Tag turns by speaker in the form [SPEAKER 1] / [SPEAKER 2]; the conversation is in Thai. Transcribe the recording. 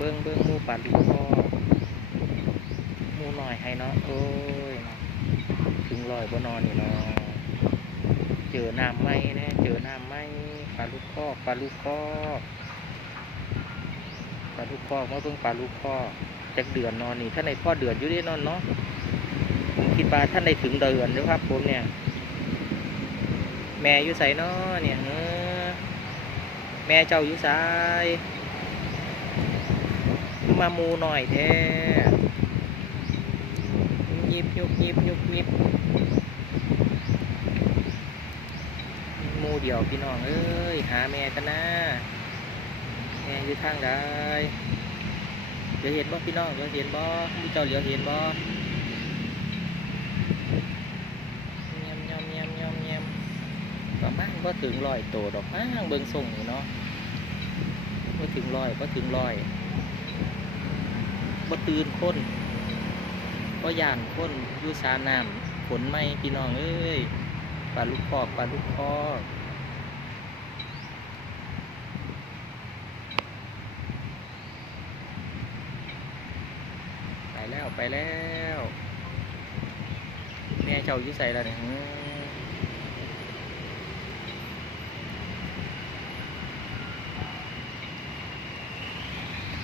[SPEAKER 1] เบิ้งเบิ้งมูปลาลูกคอกหมูหน่อยให้เนาะโอ้ยถึงลอยบ่นอนนี่เนาะเจอน้ำไหมแน่เจอน้ำไหมปลาลูกคอกปลาลูกคอกปลาลูกคอกมาเบิ่งปลาลูกคอกจักเดือนนอนนี่ท่านในพ่อเดือนอยู่ได้นอนเนาะผมคิดว่าท่านในถึงเดือนนะครับผมเนี่ย แม่อยู่ใส่นาะเนี่ยแม่เจ้าอยู่ไส มามูหน่อยแท้ยิบยุบยิบยุบยิบมูเดียวพี่น้องเอ้ยหาแม่กันนะแม่อยู่ทางใดเดี๋ยวเห็นบ่พี่น้องเดี๋ยวเห็นบ่พี่เจ้าเหลียวเห็นบ่เงียมเงียมเงียมเงียมเงียมประมาณก็ถึงร้อยโตดอกมั้งเบิ่งส่งอยู่เนาะก็ถึงร้อยก็ถึงร้อย บ่ตื่นคนก็ย่านคนอยู่สาน้ำฝนไม่พี่น้องเอ้ยปลาลูกคอกปลาลูกคอกไปแล้วไปแล้ว แม่เจ้าอยู่ใส่แล้วเนี่ย